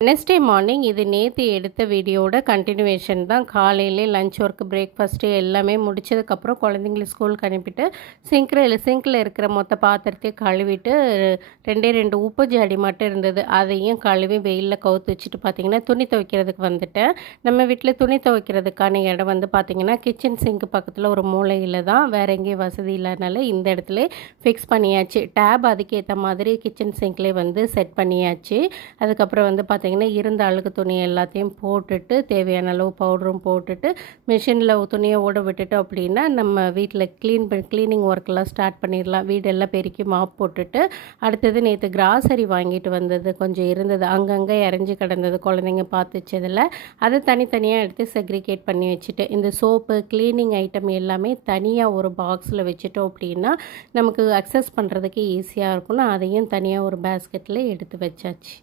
Wednesday morning இது நேற்று எடுத்த வீடியோட கண்டினியூவேஷன் தான். காலையிலே லஞ்ச் ஒர்க் பிரேக்ஃபாஸ்ட்டு எல்லாமே முடிச்சதுக்கப்புறம் குழந்தைங்கள ஸ்கூலுக்கு அனுப்பிட்டு சிங்கில் இருக்கிற மொத்த பாத்திரத்தையும் கழுவிட்டு 2 உப்பு ஜாடி மட்டும் இருந்தது, அதையும் கழுவி வெயிலில் கவுத்து வச்சுட்டு பார்த்திங்கன்னா துணி துவைக்கிறதுக்கு வந்துட்டேன். நம்ம வீட்டில் துணி துவைக்கிறதுக்கான இடம் வந்து பார்த்திங்கன்னா கிச்சன் சிங்க் பக்கத்தில் ஒரு மூலையில் தான், வேறு எங்கேயும் வசதி இல்லாதனால இந்த இடத்துல ஃபிக்ஸ் பண்ணியாச்சு. டேப் அதுக்கேற்ற மாதிரி கிச்சன் சிங்க்லேயே வந்து செட் பண்ணியாச்சு. அதுக்கப்புறம் வந்து இருந்த அழுக்கு துணி எல்லாத்தையும் போட்டுட்டு தேவையான அளவு பவுடரும் போட்டுட்டு மிஷினில் துணியை ஓட விட்டுட்டோம் அப்படின்னா நம்ம வீட்டில் க்ளீனிங் ஒர்க்கெல்லாம் ஸ்டார்ட் பண்ணிடலாம். வீடெல்லாம் பெருக்கி மாப் போட்டுட்டு அடுத்தது நேற்று கிராசரி வாங்கிட்டு வந்தது கொஞ்சம் இருந்தது, அங்கங்கே இறஞ்சி கிடந்தது குழந்தைங்க பார்த்து வச்சதில், அதை தனித்தனியாக எடுத்து செக்ரிகேட் பண்ணி வச்சுட்டு இந்த சோப்பு க்ளீனிங் ஐட்டம் எல்லாமே தனியாக ஒரு பாக்ஸில் வச்சுட்டோம் அப்படின்னா நமக்கு அக்சஸ் பண்ணுறதுக்கு ஈஸியாக இருக்கும்னு அதையும் தனியாக ஒரு பேஸ்கெட்டில் எடுத்து வச்சாச்சு.